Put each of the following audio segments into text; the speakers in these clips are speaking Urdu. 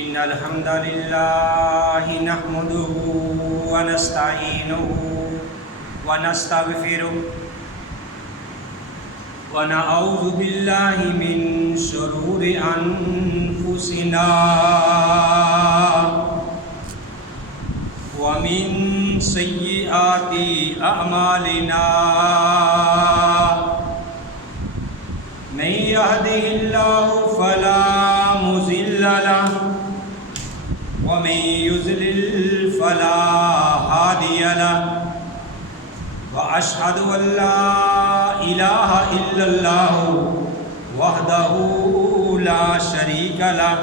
إن الحمد لله نحمده ونستعينه ونستغفره ونعوذ بالله من شرور أنفسنا ومن سيئات أعمالنا من يهده الله فلا مضل له ومن يضلل فلا هادي له وأشهد أن لا إله إلا الله وحده لا شريك له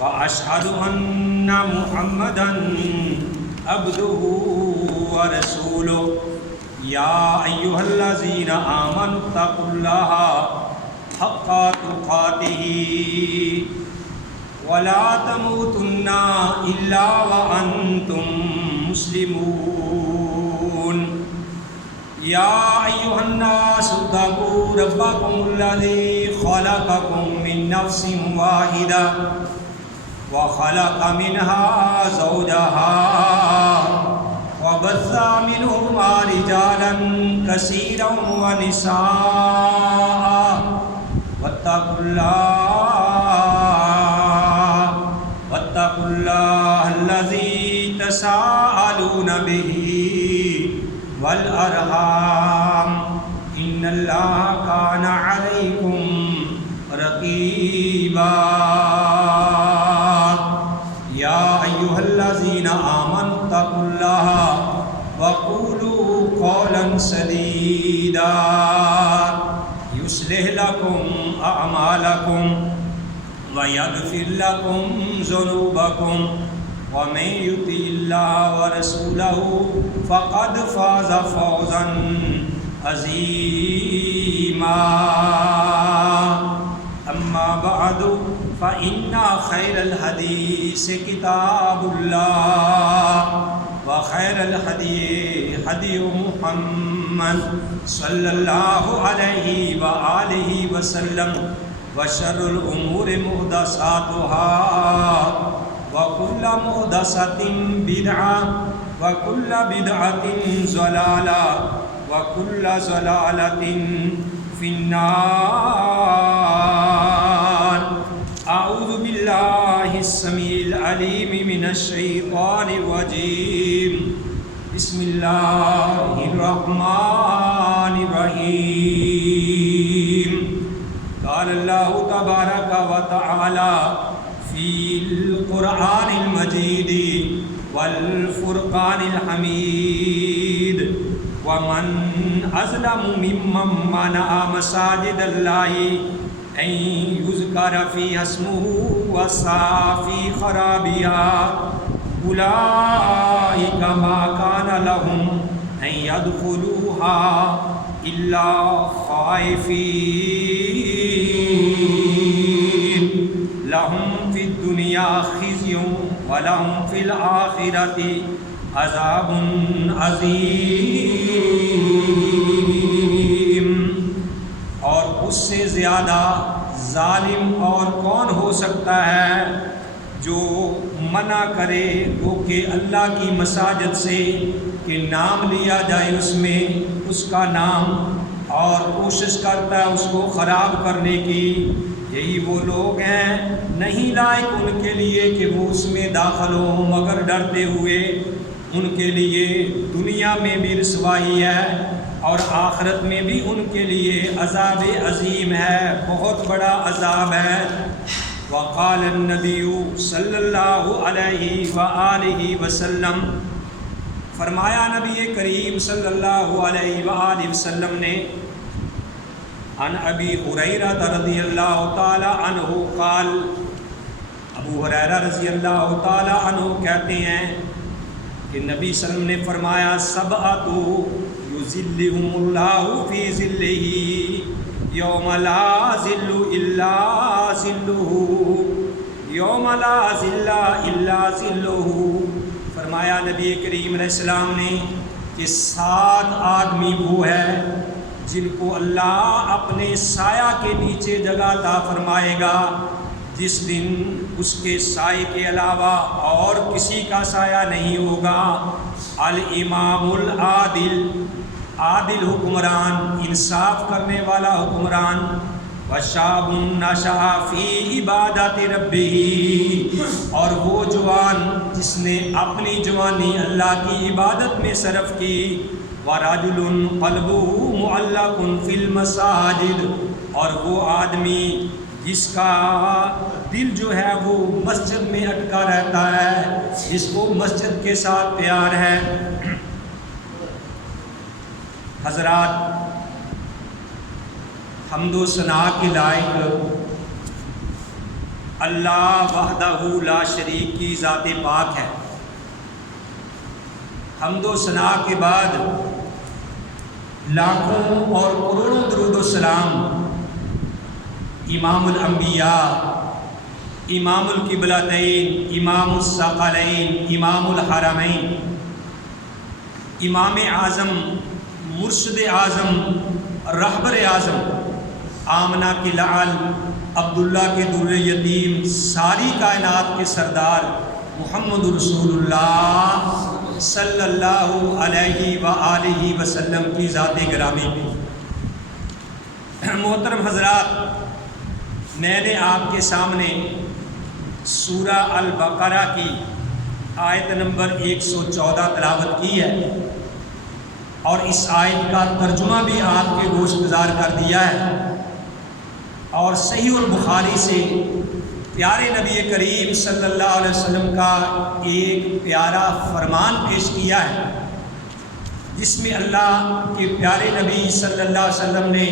وأشهد أن محمدا عبده ورسوله يا أيها الذين آمنوا اتقوا الله حق تقاته ولا تموتن إلا وأنتم مسلمون يا أيها الناس اتقوا ربكم الذي خلقكم من نفس واحدة وخلق منها زوجها وبث منهما رجالا كثيرا ونساء واتقوا الله الذي تساءلون به والأرحام إن الله كان عليكم رقيبا يا أيها الذين آمنوا اتقوا الله وقولوا قولا سديدا يصلح لكم أعمالكم ويغفر لكم ذنوبكم ومن يطع الله ورسوله فقد فاز فوزا عظيما أما بعد فإن خير الحديث كتاب الله وخير الهدي هدي محمد صلى الله عليه وآله وسلم وشر الأمور محدثاتها وكل محدثة بدعة وكل بدعة ضلالة وكل ضلالة في النار. أعوذ بالله السميع العليم من الشيطان الرجيم. بسم الله الرحمن الرحيم. قال الله تبارك وتعالى في القرآن المجيد والفرقان الحميد ومن أظلم ممن منع مساجد الله أن يذكر فيها اسمه وسعى في خرابها أولئك ما كان لهم أن يدخلوها إلا خائفين لهم في الدنيا خزي ولهم في الآخرة عذاب عظيم. اور اس سے زیادہ ظالم اور کون ہو سکتا ہے جو منع کرے روکے اللہ کی مساجد سے کہ نام لیا جائے اس میں اس کا نام اور کوشش کرتا ہے اس کو خراب کرنے کی. یہی وہ لوگ ہیں نہیں لائق ان کے لیے کہ وہ اس میں داخل ہوں مگر ڈرتے ہوئے. ان کے لیے دنیا میں بھی رسوائی ہے اور آخرت میں بھی ان کے لیے عذاب عظیم ہے، بہت بڑا عذاب ہے. وقال النبی صلی اللہ علیہ وآلہ وسلم، فرمایا نبی کریم صلی اللہ علیہ وآلہ وسلم نے، عن ابی ہریرہ رضی اللہ تعالی عنہ قال، ابو ہریرہ رضی اللہ تعالی عنہ کہتے ہیں کہ نبی صلی اللہ علیہ وسلم نے فرمایا سبعۃ یظلھم اللہ فی ظلہ یوم لا ظل الا ظلہ یوم لا ظل الا ظلہ. فرمایا نبی کریم علیہ السلام نے کہ 7 آدمی وہ ہے جن کو اللہ اپنے سایہ کے نیچے جگہ عطا فرمائے گا جس دن اس کے سائے کے علاوہ اور کسی کا سایہ نہیں ہوگا۔ الامام العادل، عادل حکمران، انصاف کرنے والا حکمران۔ وشاب نشأ فی عبادت ربہ، اور وہ جوان جس نے اپنی جوانی اللہ کی عبادت میں صرف کی۔ ورجل قلبہ معلق فی المساجد، اور وہ آدمی جس کا دل جو ہے وہ مسجد میں اٹکا رہتا ہے، جس کو مسجد کے ساتھ پیار ہے۔ حضرات، حمد و ثنا کے لائق اللہ وحدہ لا شریک کی ذات پاک ہے۔ حمد و ثنا کے بعد لاکھوں اور کروڑوں درود و سلام امام الانبیاء، امام القبلتین، امام الثقلین، امام الحرمین، امام اعظم، مرشد اعظم، رہبر اعظم، آمنہ کے لعل، عبداللہ کے در یتیم، ساری کائنات کے سردار محمد رسول اللہ صلی اللہ علیہ وآلہ وسلم کی ذات گرامی پہ۔ محترم حضرات، میں نے آپ کے سامنے سورہ البقرہ کی آیت نمبر 114 تلاوت کی ہے، اور اس آیت کا ترجمہ بھی آپ کے گوش گزار کر دیا ہے، اور صحیح البخاری سے پیارے نبی کریم صلی اللہ علیہ وسلم کا ایک پیارا فرمان پیش کیا ہے، جس میں اللہ کے پیارے نبی صلی اللہ علیہ وسلم نے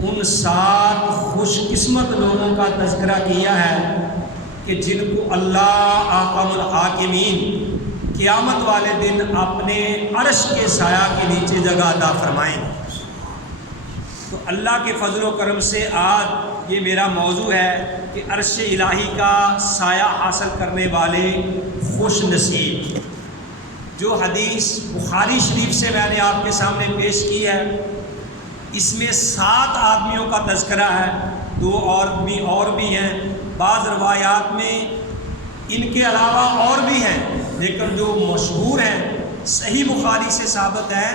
ان 7 خوش قسمت لوگوں کا تذکرہ کیا ہے کہ جن کو اللہ احکم الحاکمین قیامت والے دن اپنے عرش کے سایہ کے نیچے جگہ عطا فرمائیں گے۔ تو اللہ کے فضل و کرم سے آج یہ میرا موضوع ہے کہ عرش الہی کا سایہ حاصل کرنے والے خوش نصیب۔ جو حدیث بخاری شریف سے میں نے آپ کے سامنے پیش کی ہے، اس میں 7 آدمیوں کا تذکرہ ہے، 2 اور بھی ہیں، بعض روایات میں ان کے علاوہ اور بھی ہیں، لیکن جو مشہور ہیں صحیح بخاری سے ثابت ہے،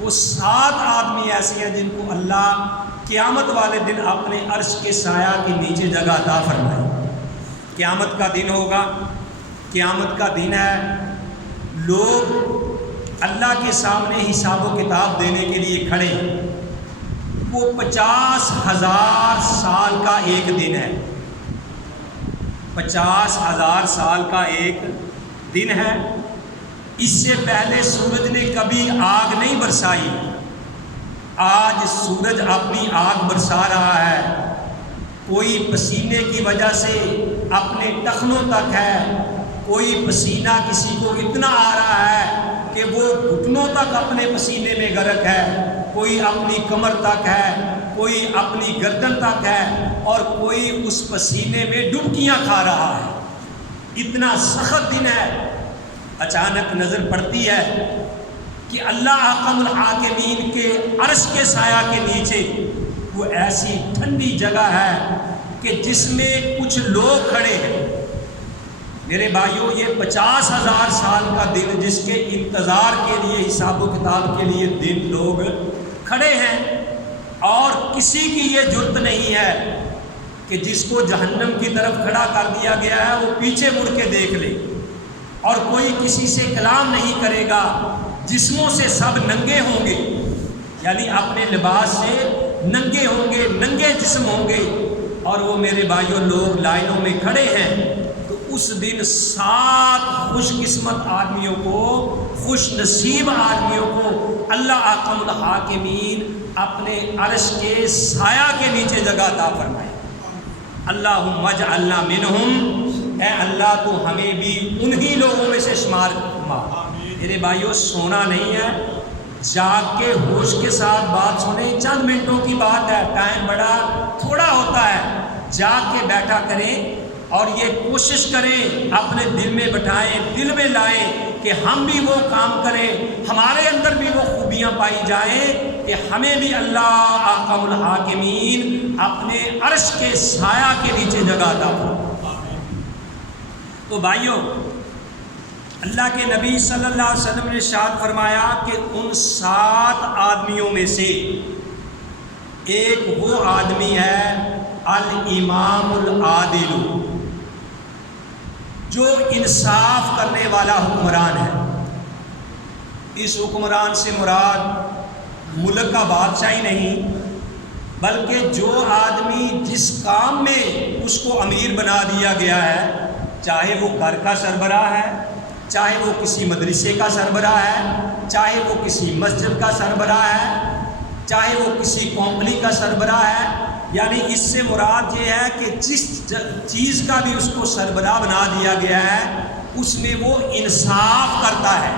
وہ 7 آدمی ایسے ہیں جن کو اللہ قیامت والے دن اپنے عرش کے سایہ کے نیچے جگہ عطا فرمائے۔ قیامت کا دن ہوگا، قیامت کا دن ہے، لوگ اللہ کے سامنے حساب و کتاب دینے کے لیے کھڑے ہیں۔ وہ 50,000 سال کا ایک دن ہے، 50,000 سال کا ایک دن ہے۔ اس سے پہلے سورج نے کبھی آگ نہیں برسائی، آج سورج اپنی آگ برسا رہا ہے۔ کوئی پسینے کی وجہ سے اپنے ٹخنوں تک ہے، کوئی پسینہ کسی کو اتنا آ رہا ہے کہ وہ گھٹنوں تک اپنے پسینے میں غرق ہے، کوئی اپنی کمر تک ہے، کوئی اپنی گردن تک ہے، اور کوئی اس پسینے میں ڈبکیاں کھا رہا ہے۔ اتنا سخت دن ہے۔ اچانک نظر پڑتی ہے کہ اللہ احکم الحاکمین کے عرش کے سایہ کے نیچے وہ ایسی ٹھنڈی جگہ ہے کہ جس میں کچھ لوگ کھڑے ہیں۔ میرے بھائیوں، یہ 50,000 سال کا دن جس کے انتظار کے لیے، حساب و کتاب کے لیے دن لوگ کھڑے ہیں، اور کسی کی یہ جرت نہیں ہے کہ جس کو جہنم کی طرف کھڑا کر دیا گیا ہے وہ پیچھے مڑ کے دیکھ لے، اور کوئی کسی سے کلام نہیں کرے گا۔ جسموں سے سب ننگے ہوں گے، یعنی اپنے لباس سے ننگے ہوں گے، ننگے جسم ہوں گے، اور وہ میرے بھائیوں لوگ لائنوں میں کھڑے ہیں۔ تو اس دن 7 خوش قسمت آدمیوں کو، خوش نصیب آدمیوں کو اللہ احکم الحاکمین اپنے عرش کے سایہ کے نیچے جگہ عطا فرمائے۔ اللہم اجعلنا منہم، اے اللہ تو ہمیں بھی انہی لوگوں میں سے شمار فرما۔ میرے بھائیوں، سونا نہیں ہے، جاگ کے ہوش کے ساتھ بات سنیں، چند منٹوں کی بات ہے، ٹائم بڑا تھوڑا ہوتا ہے، جاگ کے بیٹھا کریں، اور یہ کوشش کریں، اپنے دل میں بٹھائیں، دل میں لائیں کہ ہم بھی وہ کام کریں، ہمارے اندر بھی وہ خوبیاں پائی جائیں کہ کہ ہمیں بھی اللہ احکم الحاکمین اپنے عرش کے سایہ کے نیچے جگہ عطا فرمائے۔ تو بھائیوں، اللہ کے نبی صلی اللہ علیہ وسلم نے ارشاد فرمایا کہ ان 7 آدمیوں میں سے ایک وہ آدمی ہے الامام العادل، جو انصاف کرنے والا حکمران ہے۔ اس حکمران سے مراد ملک کا بادشاہ ہی نہیں، بلکہ جو آدمی جس کام میں اس کو امیر بنا دیا گیا ہے، چاہے وہ گھر کا سربراہ ہے، چاہے وہ کسی مدرسے کا سربراہ ہے، چاہے وہ کسی مسجد کا سربراہ ہے، چاہے وہ کسی کمپنی کا سربراہ ہے، یعنی اس سے مراد یہ ہے کہ جس چیز کا بھی اس کو سربراہ بنا دیا گیا ہے اس میں وہ انصاف کرتا ہے،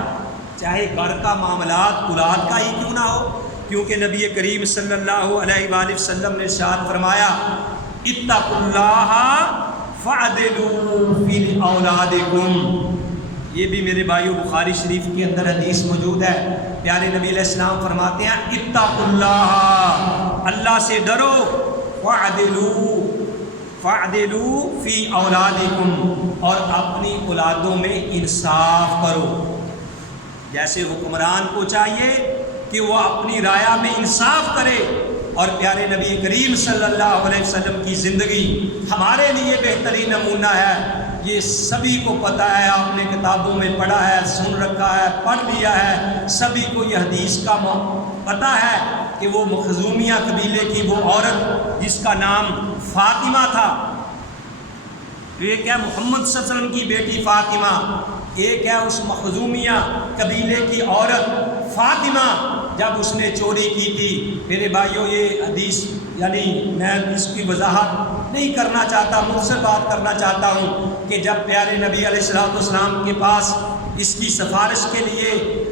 چاہے گھر کا معاملات اولاد کا ہی کیوں نہ ہو، کیونکہ نبی کریم صلی اللہ علیہ وآلہ وسلم نے ارشاد فرمایا اتقوا اللہ فعدلوا فی اولادکم۔ یہ بھی میرے بھائیو بخاری شریف کے اندر حدیث موجود ہے۔ پیارے نبی علیہ السلام فرماتے ہیں اتقوا اللہ، اللہ سے ڈرو، فعدلوا فی اولادکم، اور اپنی اولادوں میں انصاف کرو۔ جیسے حکمران کو چاہیے کہ وہ اپنی رعایا میں انصاف کرے، اور پیارے نبی کریم صلی اللہ علیہ وسلم کی زندگی ہمارے لیے بہترین نمونہ ہے۔ یہ سبھی کو پتہ ہے، آپ نے کتابوں میں پڑھا ہے، سن رکھا ہے، پڑھ لیا ہے، سبھی کو یہ حدیث کا پتہ ہے کہ وہ مخزومیہ قبیلے کی وہ عورت جس کا نام فاطمہ تھا، ایک ہے محمد صلی اللہ علیہ وسلم کی بیٹی فاطمہ، ایک ہے اس مخزومیہ قبیلے کی عورت فاطمہ، جب اس نے چوری کی تھی۔ میرے بھائیوں، یہ حدیث یعنی میں اس کی وضاحت نہیں کرنا چاہتا، مجھ سے بات کرنا چاہتا ہوں کہ جب پیارے نبی علیہ السلام کے پاس اس کی سفارش کے لیے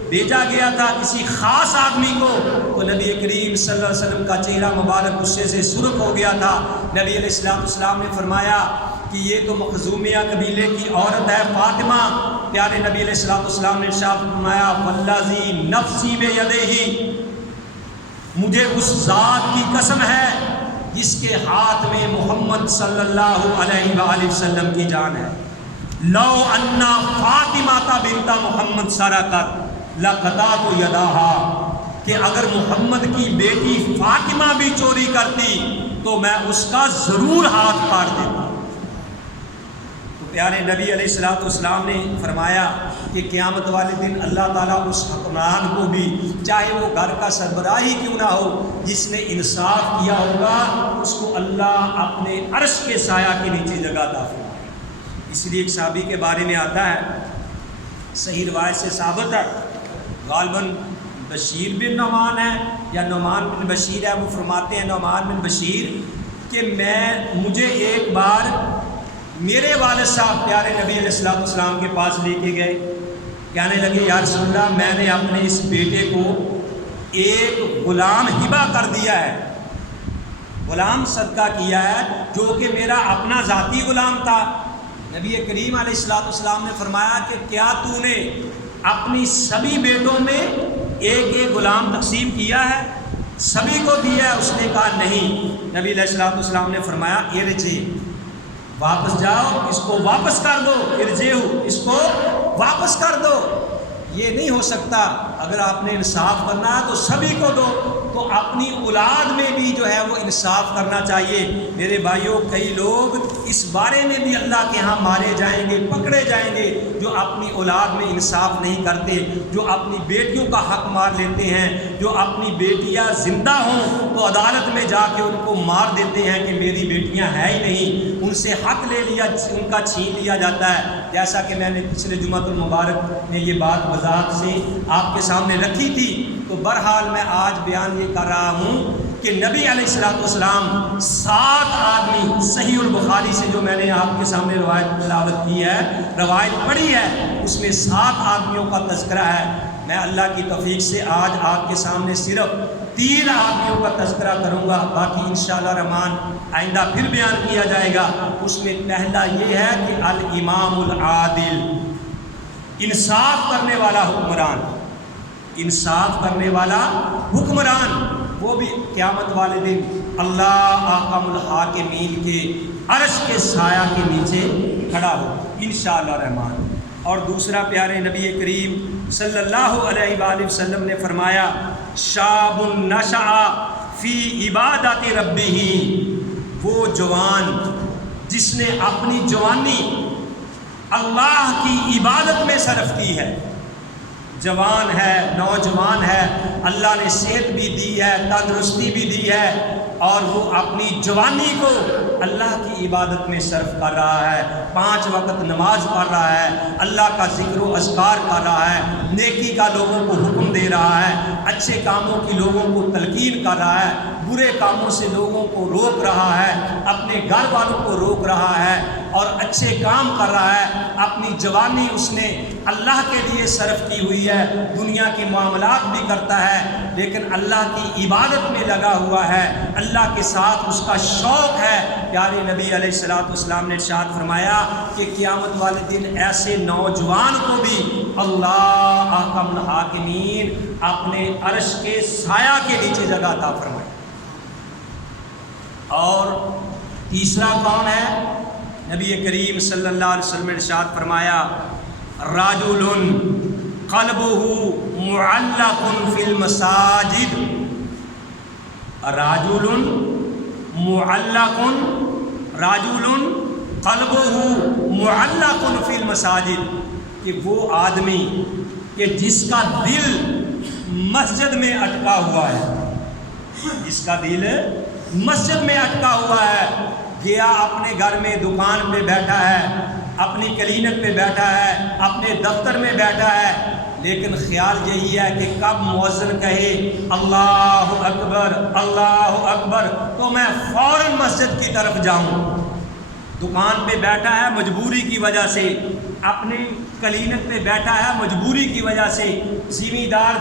بھیجا گیا تھا کسی خاص آدمی کو، تو نبی کریم صلی اللہ علیہ وسلم کا چہرہ مبارک غصے سے سرخ ہو گیا تھا۔ نبی علیہ السلام نے فرمایا کہ یہ تو مخزومیہ قبیلے کی عورت ہے فاطمہ۔ پیارے نبی علیہ السلام نے ارشاد فرمایا والذی نفسی بیدہ، مجھے اس ذات کی قسم ہے جس کے ہاتھ میں محمد صلی اللہ علیہ وآلہ وسلم کی جان ہے، لو ان فاطمہ بنت محمد سرقت لقطعت یدہا، کہ اگر محمد کی بیٹی فاطمہ بھی چوری کرتی تو میں اس کا ضرور ہاتھ کاٹ دیتا۔ پیارے نبی علیہ السلام نے فرمایا کہ قیامت والے دن اللہ تعالیٰ اس حکمران کو بھی، چاہے وہ گھر کا سربراہ ہی کیوں نہ ہو، جس نے انصاف کیا ہوگا، اس کو اللہ اپنے عرش کے سایہ کے نیچے جگہ عطا فرمائے۔ اس لیے ایک صحابی کے بارے میں آتا ہے، صحیح روایت سے ثابت ہے، غالباً بشیر بن نعمان ہے یا نعمان بن بشیر ہے، وہ فرماتے ہیں نعمان بن بشیر کہ مجھے ایک بار میرے والد صاحب پیارے نبی علیہ السلام کے پاس لے کے گئے، کہنے لگے یا رسول اللہ، میں نے اپنے اس بیٹے کو ایک غلام ہبہ کر دیا ہے، غلام صدقہ کیا ہے، جو کہ میرا اپنا ذاتی غلام تھا۔ نبی کریم علیہ السلام نے فرمایا کہ کیا تو نے اپنی سبھی بیٹوں میں ایک ایک غلام تقسیم کیا ہے، سبھی کو دیا ہے؟ اس نے کہا نہیں۔ نبی علیہ السلام نے فرمایا ارجع، واپس جاؤ، اس کو واپس کر دو، ارجعو، اس کو واپس کر دو۔ یہ نہیں ہو سکتا، اگر آپ نے انصاف کرنا ہے تو سبھی کو دو، تو اپنی اولاد میں بھی جو ہے وہ انصاف کرنا چاہیے۔ میرے بھائیوں، کئی لوگ اس بارے میں بھی اللہ کے ہاں مارے جائیں گے، پکڑے جائیں گے، جو اپنی اولاد میں انصاف نہیں کرتے، جو اپنی بیٹیوں کا حق مار لیتے ہیں، جو اپنی بیٹیاں زندہ ہوں تو عدالت میں جا کے ان کو مار دیتے ہیں کہ میری بیٹیاں ہیں ہی نہیں، ان سے حق لے لیا، ان کا چھین لیا جاتا ہے۔ جیسا کہ میں نے پچھلے جمعۃ المبارک میں یہ بات وضاحت سے آپ کے سامنے رکھی تھی، تو بہرحال میں آج بیان یہ کر رہا ہوں کہ نبی علیہ السلام 7 آدمی، صحیح البخاری سے جو میں نے آپ کے سامنے روایت تلاوت کی ہے، روایت پڑھی ہے، اس میں 7 آدمیوں کا تذکرہ ہے۔ میں اللہ کی توفیق سے آج آپ کے سامنے صرف 3 آدمیوں کا تذکرہ کروں گا، باقی انشاءاللہ رحمان آئندہ پھر بیان کیا جائے گا۔ اس میں پہلا یہ ہے کہ الامام العادل، انصاف کرنے والا حکمران۔ انصاف کرنے والا حکمران، وہ بھی قیامت والے دن اللہ احکم الحاکمین کے عرش کے سایہ کے نیچے کھڑا ہو انشاءاللہ رحمان۔ اور دوسرا پیارے نبی کریم صلی اللہ علیہ وآلہ وسلم نے فرمایا شاب نشأ فی عبادت ربہ، وہ جوان جس نے اپنی جوانی اللہ کی عبادت میں صرف کی ہے، جوان ہے، نوجوان ہے، اللہ نے صحت بھی دی ہے، تندرستی بھی دی ہے، اور وہ اپنی جوانی کو اللہ کی عبادت میں صرف کر رہا ہے، 5 وقت نماز پڑھ رہا ہے، اللہ کا ذکر و اذکار کر رہا ہے، نیکی کا لوگوں کو حکم دے رہا ہے، اچھے کاموں کی لوگوں کو تلقین کر رہا ہے، برے کاموں سے لوگوں کو روک رہا ہے، اپنے گھر والوں کو روک رہا ہے اور اچھے کام کر رہا ہے۔ اپنی جوانی اس نے اللہ کے لیے صرف کی ہوئی ہے، دنیا کے معاملات بھی کرتا ہے لیکن اللہ کی عبادت میں لگا ہوا ہے، اللہ کے ساتھ اس کا شوق ہے۔ پیارے نبی علیہ الصلوۃ والسلام نے ارشاد فرمایا کہ قیامت والے دن ایسے نوجوان کو بھی اللہ احکم الحاکمین اپنے عرش کے سایہ کے نیچے جگہ عطا فرمائے۔ اور تیسرا کون ہے؟ نبی کریم صلی اللہ علیہ وسلم نے ارشاد فرمایا رجل قلبہ معلق فی المساجد، رجل قلبہ معلق فی المساجد، کہ وہ آدمی کہ جس کا دل مسجد میں اٹکا ہوا ہے، جس کا دل مسجد میں اٹکا ہوا ہے، گیا اپنے گھر میں دکان پہ بیٹھا ہے، اپنی کلینک پہ بیٹھا ہے، اپنے دفتر میں بیٹھا ہے، لیکن خیال یہی ہے کہ کب مؤذن کہے اللہ اکبر اللہ اکبر تو میں فوراً مسجد کی طرف جاؤں۔ دکان پہ بیٹھا ہے مجبوری کی وجہ سے، اپنی کلینک پہ بیٹھا ہے مجبوری کی وجہ سے، زمیندار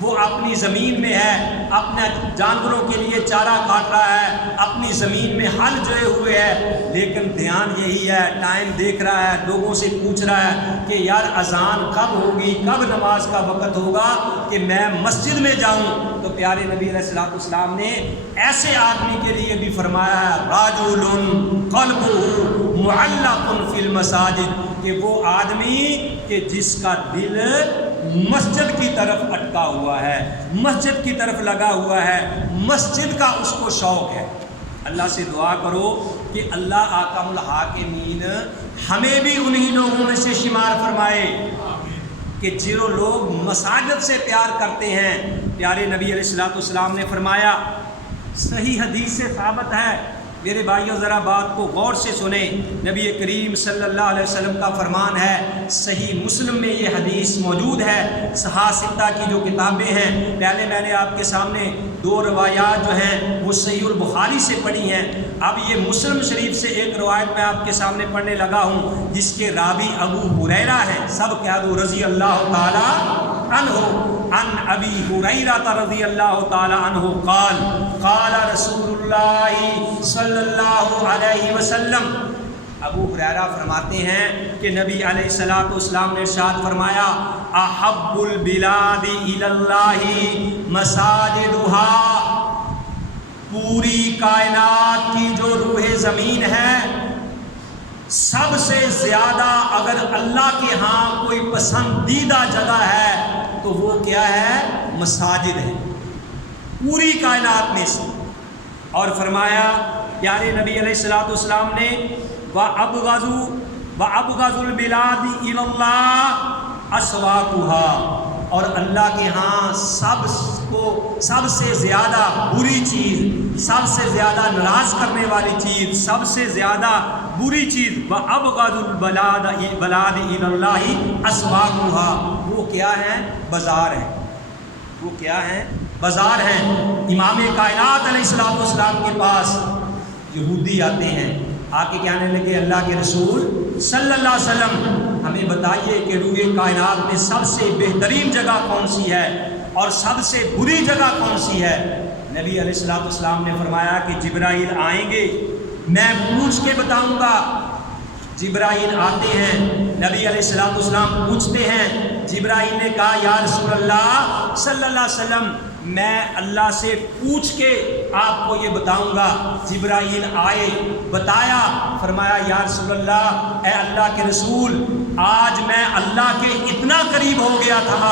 وہ اپنی زمین میں ہے، اپنے جانوروں کے لیے چارہ کاٹ رہا ہے، اپنی زمین میں ہل جوئے ہوئے ہے، لیکن دھیان یہی ہے، ٹائم دیکھ رہا ہے، لوگوں سے پوچھ رہا ہے کہ یار اذان کب ہوگی، کب نماز کا وقت ہوگا کہ میں مسجد میں جاؤں۔ تو پیارے نبی علیہ الصلوۃ والسلام نے ایسے آدمی کے لیے بھی فرمایا ہے رجل قلبہ معلق فی المساجد، کہ وہ آدمی کہ جس کا دل مسجد کی طرف اٹکا ہوا ہے، مسجد کی طرف لگا ہوا ہے، مسجد کا اس کو شوق ہے۔ اللہ سے دعا کرو کہ اللہ احکم الحاکمین ہمیں بھی انہی لوگوں میں سے شمار فرمائے کہ جو لوگ مساجد سے پیار کرتے ہیں۔ پیارے نبی علیہ الصلوۃ والسلام نے فرمایا، صحیح حدیث سے ثابت ہے، میرے بھائیوں ذرا بات کو غور سے سنیں، نبی کریم صلی اللہ علیہ وسلم کا فرمان ہے، صحیح مسلم میں یہ حدیث موجود ہے، صحاح ستہ کی جو کتابیں ہیں، پہلے میں نے آپ کے سامنے 2 روایات جو ہیں وہ صحیح البخاری سے پڑھی ہیں، اب یہ مسلم شریف سے ایک روایت میں آپ کے سامنے پڑھنے لگا ہوں جس کے راوی ابو ہریرہ ہیں، سب کہہ دو رضی اللہ تعالی عنہ، عن ابی ہریرہ رضی اللہ تعالی عنہ قال قال رسول اللہ صلی اللہ علیہ وسلم، ابو ہریرہ فرماتے ہیں کہ نبی علیہ الصلوۃ والسلام نے ارشاد فرمایا احب البلاد الی اللہ مساجدها، پوری کائنات کی جو روح زمین ہے سب سے زیادہ اگر اللہ کے ہاں کوئی پسندیدہ جگہ ہے تو وہ کیا ہے؟ مساجد ہے، پوری کائنات میں سے۔ اور فرمایا پیارے نبی علیہ الصلوۃ والسلام نے وَأَبْغَضُ الْبِلَادِ إِلَى اللَّهِ أَسْوَاقُهَا، اور اللہ کے ہاں سب سے زیادہ بری چیز، سب سے زیادہ ناراض کرنے والی چیز، سب سے زیادہ بری چیز وَأَبْغَضُ الْبِلَادِ إِلَى اللَّهِ أَسْوَاقُهَا، وہ کیا ہے؟ بازار ہے، وہ کیا ہے؟ بازار ہیں۔ امام کائنات علیہ الصلوۃ والسلام کے پاس یہودی آتے ہیں، آ کے کہنے لگے اللہ کے رسول صلی اللہ علیہ وسلم ہمیں بتائیے کہ روئے کائنات میں سب سے بہترین جگہ کون سی ہے اور سب سے بری جگہ کون سی ہے؟ نبی علیہ الصلوۃ والسلام نے فرمایا کہ جبرائیل آئیں گے، میں پوچھ کے بتاؤں گا۔ جبرائیل آتے ہیں، نبی علیہ الصلوۃ والسلام پوچھتے ہیں، جبرائیل نے کہا یا رسول اللہ صلی اللہ علیہ وسلم میں اللہ سے پوچھ کے آپ کو یہ بتاؤں گا۔ جبرائیل آئے، بتایا، فرمایا یا رسول اللہ، اے اللہ کے رسول، آج میں اللہ کے اتنا قریب ہو گیا تھا،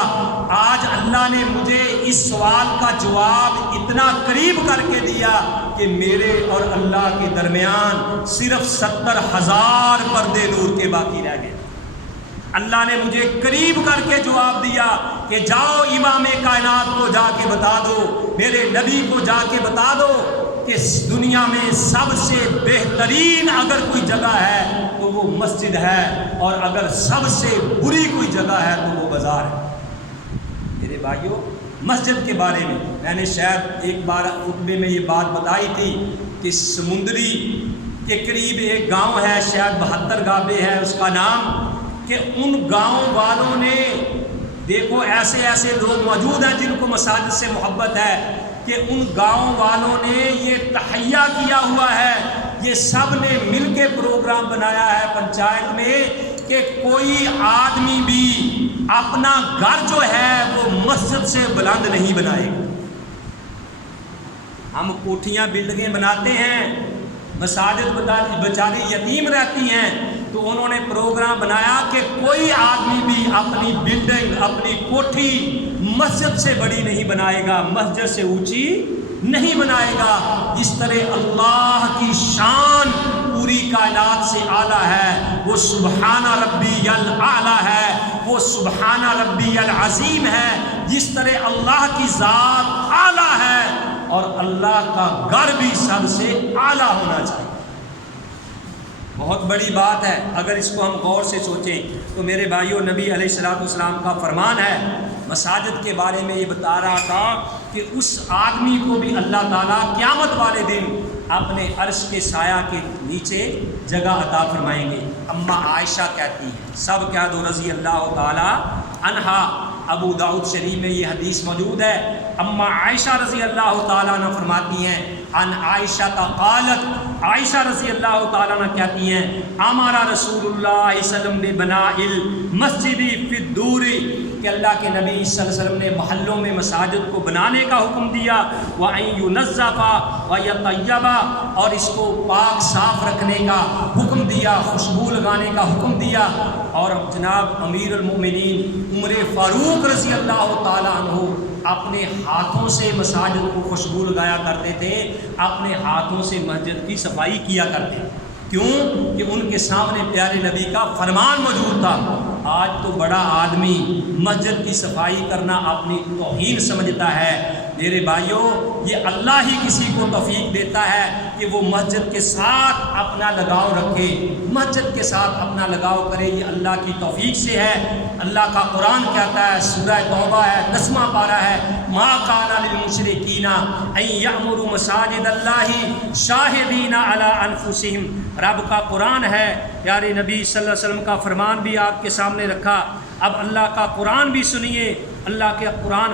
آج اللہ نے مجھے اس سوال کا جواب اتنا قریب کر کے دیا کہ میرے اور اللہ کے درمیان صرف 70,000 پردے نور کے باقی رہ گئے۔ اللہ نے مجھے قریب کر کے جواب دیا کہ جاؤ امام کائنات کو جا کے بتا دو، میرے نبی کو جا کے بتا دو کہ دنیا میں سب سے بہترین اگر کوئی جگہ ہے تو وہ مسجد ہے، اور اگر سب سے بری کوئی جگہ ہے تو وہ بازار ہے۔ میرے بھائیوں، مسجد کے بارے میں نے شاید ایک بار خطبے میں یہ بات بتائی تھی کہ سمندری کے قریب ایک گاؤں ہے، شاید 72 گابے ہے اس کا نام، کہ ان گاؤں والوں نے، دیکھو ایسے ایسے لوگ موجود ہیں جن کو مساجد سے محبت ہے، کہ ان گاؤں والوں نے یہ تہیہ کیا ہوا ہے، یہ سب نے مل کے پروگرام بنایا ہے پنچایت میں کہ کوئی آدمی بھی اپنا گھر جو ہے وہ مسجد سے بلند نہیں بنائے گا۔ ہم کوٹھیاں بلڈنگیں بناتے ہیں، مساجد بیچاری یتیم رہتی ہیں، تو انہوں نے پروگرام بنایا کہ کوئی آدمی بھی اپنی بلڈنگ، اپنی کوٹھی مسجد سے بڑی نہیں بنائے گا، مسجد سے اونچی نہیں بنائے گا۔ جس طرح اللہ کی شان پوری کائنات سے اعلیٰ ہے، وہ سبحان ربی الاعلیٰ ہے، وہ سبحان ربی العظیم ہے، جس طرح اللہ کی ذات اعلیٰ ہے اور اللہ کا گھر بھی سب سے اعلیٰ ہونا چاہیے۔ بہت بڑی بات ہے اگر اس کو ہم غور سے سوچیں تو۔ میرے بھائیوں، نبی علیہ الصلوۃ والسلام کا فرمان ہے، مساجد کے بارے میں یہ بتا رہا تھا کہ اس آدمی کو بھی اللہ تعالیٰ قیامت والے دن اپنے عرش کے سایہ کے نیچے جگہ عطا فرمائیں گے۔ اماں عائشہ کہتی ہیں، سب کہہ دو رضی اللہ تعالیٰ عنہا، ابو داؤد شریف میں یہ حدیث موجود ہے۔ اماں عائشہ رضی اللہ تعالیٰ عنہ فرماتی ہیں، ان عائشہ قالت، عائشہ رضی اللہ تعالیٰ عنہ کہتی ہیں، ہمارا رسول اللہ صلی اللہ علیہ وسلم نے بناء المسجد فی الدور، کہ اللہ کے نبی صلی اللہ علیہ وسلم نے محلوں میں مساجد کو بنانے کا حکم دیا، وَأَن يُنَظَّفَ وَيَطَيَّبَ، اور اس کو پاک صاف رکھنے کا حکم دیا، خوشبو لگانے کا حکم دیا۔ اور جناب امیر المومنین عمر فاروق رضی اللہ تعالیٰ عنہ اپنے ہاتھوں سے مساجد کو خوشبو لگایا کرتے تھے، اپنے ہاتھوں سے مسجد کی صفائی کیا کرتے تھے۔ کیوں؟ کہ ان کے سامنے پیارے نبی کا فرمان موجود تھا۔ آج تو بڑا آدمی مسجد کی صفائی کرنا اپنی توہین سمجھتا ہے۔ میرے بھائیوں، یہ اللہ ہی کسی کو توفیق دیتا ہے کہ وہ مسجد کے ساتھ اپنا لگاؤ رکھے، مسجد کے ساتھ اپنا لگاؤ کرے، یہ اللہ کی توفیق سے ہے۔ اللہ کا قرآن کہتا ہے، سورہ توبہ ہے، 10واں پارہ ہے، ما کان للمشرکین ان یعمروا مساجد اللہ شاہدین علی انفسہم۔ رب کا قرآن ہے، پیارے نبی صلی اللہ علیہ وسلم کا فرمان بھی آپ کے سامنے رکھا۔ اب اللہ کا قرآن بھی سنیے، اللہ کے قرآن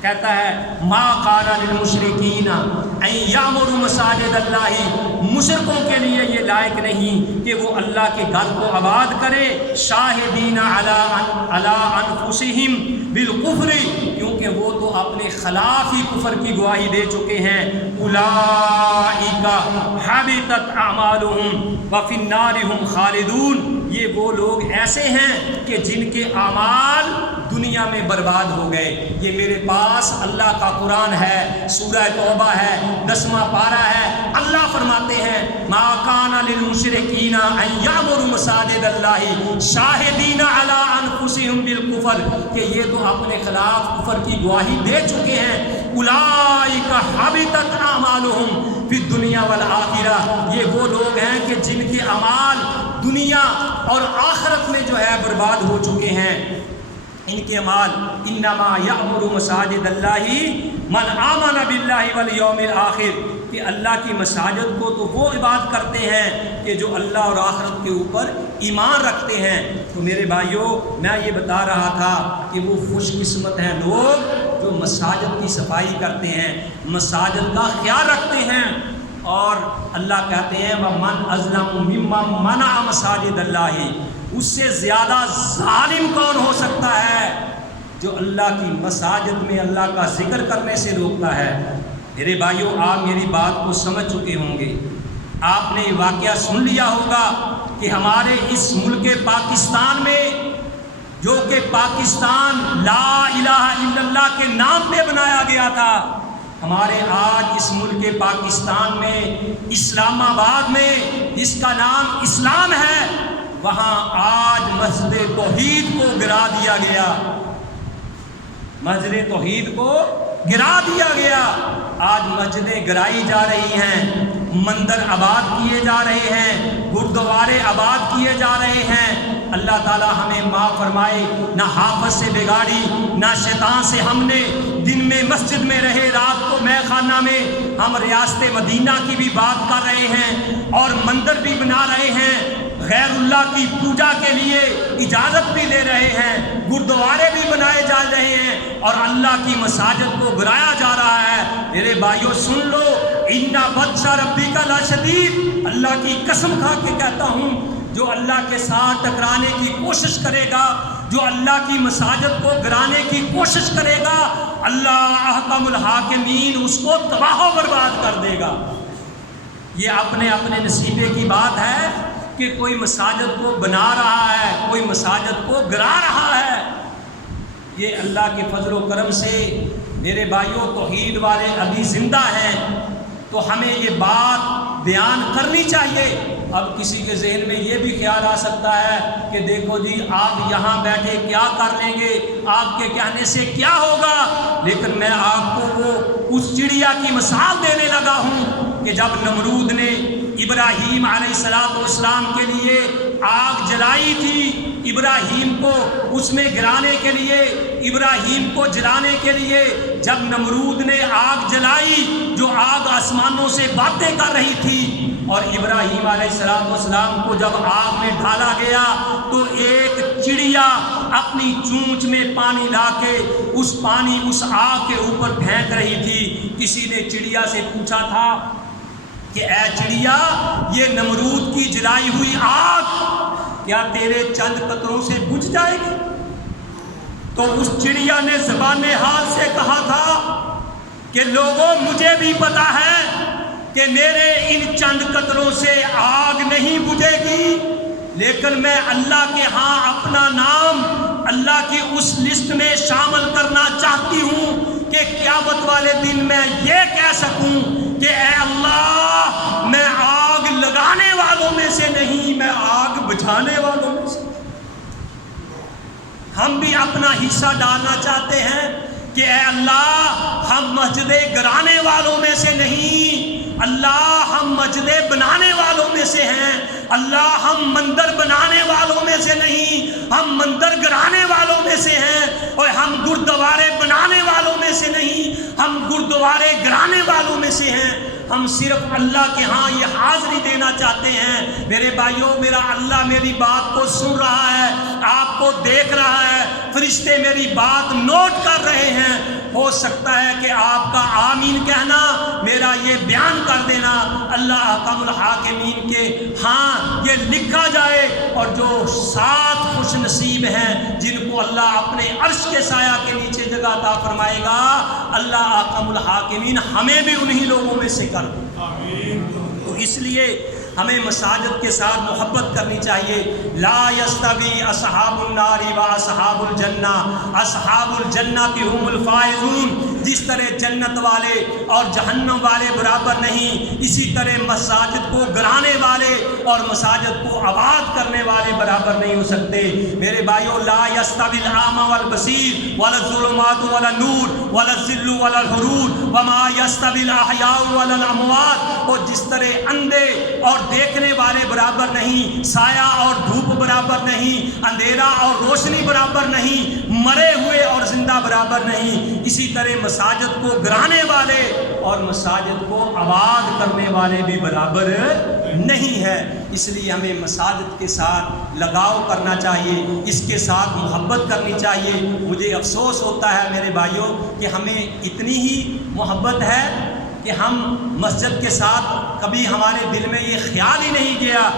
کہتا ہے، ما کان للمشرکین ان یعمروا مساجد اللہ، مشرکوں کے لیے یہ لائق نہیں کہ وہ اللہ کے گھر کو آباد کرے، شاہدین علی انفسہم بالکفر، کیونکہ وہ تو اپنے خلاف ہی کفر کی گواہی دے چکے ہیں۔ اولئک حبطت اعمالہم وفی النار ھم خالدون، یہ وہ لوگ ایسے ہیں کہ جن کے اعمال دنیا میں برباد ہو گئے۔ یہ میرے پاس اللہ کا قرآن ہے، سورہ توبہ ہے، 10واں پارہ ہے۔ اللہ فرماتے ہیں، ما کان للمشرکین ان یعمروا مساجد اللہ شاہدین علی انفسہم بالکفر، کہ یہ تو اپنے خلاف کفر کی گواہی دے چکے ہیں۔ اولئک حبطت اعمالہم فی الدنیا والآخرہ، یہ وہ لوگ ہیں کہ جن کے اعمال دنیا اور آخرت میں جو ہے برباد ہو چکے ہیں۔ ان کے اعمال، انما یعمر مساجد اللہ من آمن باللہ والیوم الآخر، کہ اللہ کی مساجد کو تو وہ عبادت کرتے ہیں کہ جو اللہ اور آخرت کے اوپر ایمان رکھتے ہیں۔ تو میرے بھائیوں، میں یہ بتا رہا تھا کہ وہ خوش قسمت ہیں لوگ جو مساجد کی صفائی کرتے ہیں، مساجد کا خیال رکھتے ہیں، اور اللہ کہتے ہیں وَمَنْ أَظْلَمُ مِمَّنْ مَنَعَ مَسَاجِدَ اللَّهِ، اس سے زیادہ ظالم کون ہو سکتا ہے جو اللہ کی مساجد میں اللہ کا ذکر کرنے سے روکتا ہے۔ میرے بھائیوں، آپ میری بات کو سمجھ چکے ہوں گے، آپ نے واقعہ سن لیا ہوگا کہ ہمارے اس ملک پاکستان میں، جو کہ پاکستان لا الہ الا اللہ کے نام پہ بنایا گیا تھا، ہمارے آج اس ملک پاکستان میں اسلام آباد میں جس کا نام اسلام ہے، وہاں آج مسجد توحید کو گرا دیا گیا، مسجد توحید کو گرا دیا گیا۔ آج مسجدیں گرائی جا رہی ہیں، مندر آباد کیے جا رہے ہیں، گردوارے آباد کیے جا رہے ہیں۔ اللہ تعالی ہمیں معاف فرمائے، نہ حافظ سے بگاڑی، نہ شیطان سے ہم نے دن میں مسجد میں رہے، رات کو مے خانہ میں۔ ہم ریاست مدینہ کی بھی بات کر رہے ہیں اور مندر بھی بنا رہے ہیں، غیر اللہ کی پوجا کے لیے اجازت بھی لے رہے ہیں، گردوارے بھی بنائے جا رہے ہیں اور اللہ کی مساجد کو گرایا جا رہا ہے۔ میرے بھائیوں سن لو، اِنَّ بَطْشَ رَبِّكَ لَشَدِيدٌ، اللہ کی قسم کھا کے کہتا ہوں، جو اللہ کے ساتھ ٹکرانے کی کوشش کرے گا، جو اللہ کی مساجد کو گرانے کی کوشش کرے گا، اللہ احکم الحاکمین اس کو تباہ و برباد کر دے گا۔ یہ اپنے اپنے نصیبے کی بات ہے کہ کوئی مساجد کو بنا رہا ہے، کوئی مساجد کو گرا رہا ہے۔ یہ اللہ کے فضل و کرم سے میرے بھائیوں توحید والے ابھی زندہ ہیں، تو ہمیں یہ بات بیان کرنی چاہیے۔ اب کسی کے ذہن میں یہ بھی خیال آ سکتا ہے کہ دیکھو جی آپ یہاں بیٹھے کیا کر لیں گے، آپ کے کہنے سے کیا ہوگا، لیکن میں آپ کو وہ اس چڑیا کی مثال دینے لگا ہوں کہ جب نمرود نے ابراہیم علیہ السلام کے لیے آگ جلائی تھی، ابراہیم کو اس میں گرانے کے لیے، ابراہیم کو جلانے کے لیے جب نمرود نے آگ جلائی، جو آگ آسمانوں سے باتیں کر رہی تھی، اور ابراہیم علیہ السلام کو جب آگ میں ڈالا گیا تو ایک چڑیا اپنی چونچ میں پانی لا کے اس پانی اس آگ کے اوپر پھینک رہی تھی۔ کسی نے چڑیا سے پوچھا تھا کہ اے چڑیا، یہ نمرود کی جلائی ہوئی آگ کیا تیرے چند قطروں سے بجھ جائے گی؟ تو اس چڑیا نے زبان حال سے کہا تھا کہ لوگوں مجھے بھی پتا ہے کہ میرے ان چند قطروں سے آگ نہیں بجھے گی، لیکن میں اللہ کے ہاں اپنا نام اللہ کی اس لسٹ میں شامل کرنا چاہتی ہوں کہ قیامت والے دن میں یہ کہہ سکوں کہ اے اللہ، میں آگ لگانے والوں میں سے نہیں، میں آگ بجھانے والوں میں سے۔ ہم بھی اپنا حصہ ڈالنا چاہتے ہیں کہ اے اللہ، ہم مسجدیں گرانے والوں میں سے نہیں، اللہ ہم مسجدیں بنانے والوں میں سے ہیں، اللہ ہم مندر بنانے والوں میں سے نہیں، ہم مندر گرانے والوں میں سے ہیں، اور ہم گردوارے بنانے والوں میں سے نہیں، ہم گردوارے گرانے والوں میں سے ہیں۔ ہم صرف اللہ کے ہاں یہ حاضری دینا چاہتے ہیں۔ میرے بھائیوں، میرا اللہ میری بات کو سن رہا ہے، آپ کو دیکھ رہا ہے، فرشتے میری بات نوٹ کر رہے ہیں۔ ہو سکتا ہے کہ آپ کا آمین کہنا، میرا یہ بیان کر دینا اللہ احکم الحاکمین کے ہاں یہ لکھا جائے، اور جو 7 خوش نصیب ہیں جن کو اللہ اپنے عرش کے سایہ کے نیچے جگہ عطا فرمائے گا، اللہ احکم الحاکمین ہمیں بھی انہی لوگوں میں سے کر دے۔ تو اس لیے ہمیں مساجد کے ساتھ محبت کرنی چاہیے۔ لا یستوی اصحاب النار و اصحاب الجنہ، اصحاب الجنہ هم الفائزون۔ جس طرح جنت والے اور جہنم والے برابر نہیں، اسی طرح مساجد کو گرانے والے اور مساجد کو آباد کرنے والے برابر نہیں ہو سکتے۔ میرے بھائیو، لا یستوی الاعمی والبصیر ولا الظلمات ولا النور ولا الظل ولا الحرور وما یستوی الاحیاء ولا الاموات۔ اور جس طرح اندھے اور دیکھنے والے برابر نہیں، سایہ اور دھوپ برابر نہیں، اندھیرا اور روشنی برابر نہیں، مرے ہوئے اور زندہ برابر نہیں، اسی طرح مساجد کو گرانے والے اور مساجد کو آباد کرنے والے بھی برابر نہیں ہے۔ اس لیے ہمیں مساجد کے ساتھ لگاؤ کرنا چاہیے، اس کے ساتھ محبت کرنی چاہیے۔ مجھے افسوس ہوتا ہے میرے بھائیوں کہ ہمیں اتنی ہی محبت ہے کہ ہم مسجد کے ساتھ کبھی ہمارے دل میں یہ خیال ہی نہیں گیا۔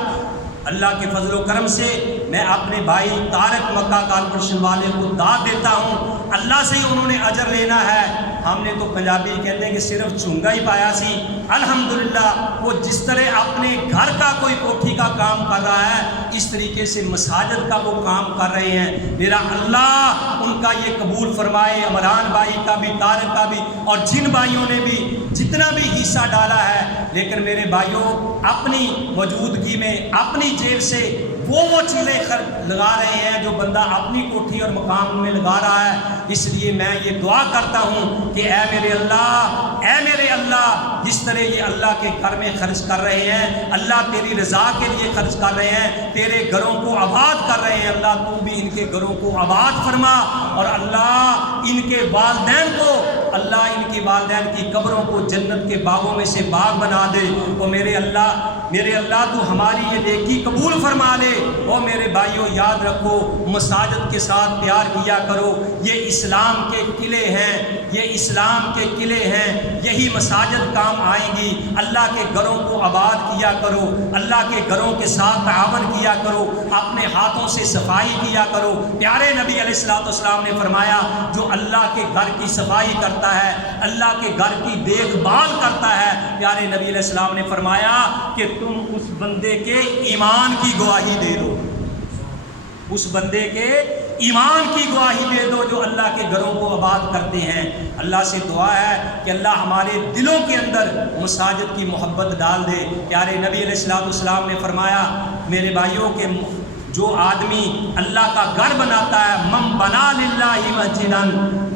اللہ کے فضل و کرم سے میں اپنے بھائی طارق مکہ کارپوریشن والے کو داد دیتا ہوں، اللہ سے ہی انہوں نے اجر لینا ہے۔ ہم نے تو پنجابی کہتے ہیں کہ صرف چونگا ہی پایا سی، الحمدللہ وہ جس طرح اپنے گھر کا کوئی کوٹھی کا کام کر رہا ہے اس طریقے سے مساجد کا وہ کام کر رہے ہیں۔ میرا اللہ ان کا یہ قبول فرمائے، عمران بھائی کا بھی، طارق کا بھی، اور جن بھائیوں نے بھی جتنا بھی حصہ ڈالا ہے۔ لیکن میرے بھائیوں اپنی موجودگی میں اپنی جیب سے وہ چیزیں لگا رہے ہیں جو بندہ اپنی کوٹھی اور مقام میں لگا رہا ہے۔ اس لیے میں یہ دعا کرتا ہوں کہ اے میرے اللہ جس طرح یہ اللہ کے گھر میں خرچ کر رہے ہیں، اللہ تیری رضا کے لیے خرچ کر رہے ہیں، تیرے گھروں کو آباد کر رہے ہیں، اللہ تو بھی ان کے گھروں کو آباد فرما، اور اللہ ان کے والدین کو، اللہ ان کے والدین کی قبروں کو جنت کے باغوں میں سے باغ بنا دے۔ اور میرے اللہ تو ہماری یہ نیکی قبول فرما لے۔ اور میرے بھائیوں یاد رکھو، مساجد کے ساتھ پیار کیا کرو، یہ اسلام کے قلعے ہیں، یہ اسلام کے قلعے ہیں، یہی مساجد کام آئیں گی۔ اللہ کے گھروں کو آباد کیا کرو، اللہ کے گھروں کے ساتھ تعاون کیا کرو، اپنے ہاتھوں سے صفائی کیا کرو۔ پیارے نبی علیہ السلام نے فرمایا جو اللہ کے گھر کی صفائی کرتا ہے، اللہ کے گھر کی دیکھ بھال کرتا ہے، پیارے نبی علیہ السلام نے فرمایا کہ تم اس بندے کے ایمان کی گواہی دے دو، اس بندے کے ایمان کی گواہی دے دو جو اللہ کے گھروں کو آباد کرتے ہیں۔ اللہ سے دعا ہے کہ اللہ ہمارے دلوں کے اندر مساجد کی محبت ڈال دے۔ پیارے نبی علیہ السلام نے فرمایا میرے بھائیوں کے جو آدمی اللہ کا گھر بناتا ہے، من بنا للہ مسجدا،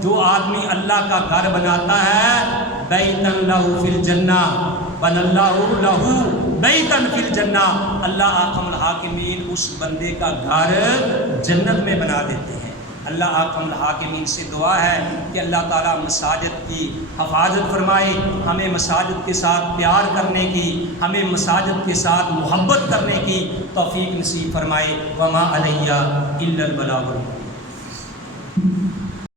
جو آدمی اللہ کا گھر بناتا ہے، بیتن لہ فی الجنہ، بن اللہ لہ بیتن فی الجنہ، اللہ احکم الحاکمین اس بندے کا گھر جنت میں بنا دیتے ہیں۔ اللہ احکم الحاکمین سے دعا ہے کہ اللہ تعالیٰ مساجد کی حفاظت فرمائے، ہمیں مساجد کے ساتھ پیار کرنے کی، ہمیں مساجد کے ساتھ محبت کرنے کی توفیق نصیب فرمائے۔ وما علیہ الا البلاغ المبین۔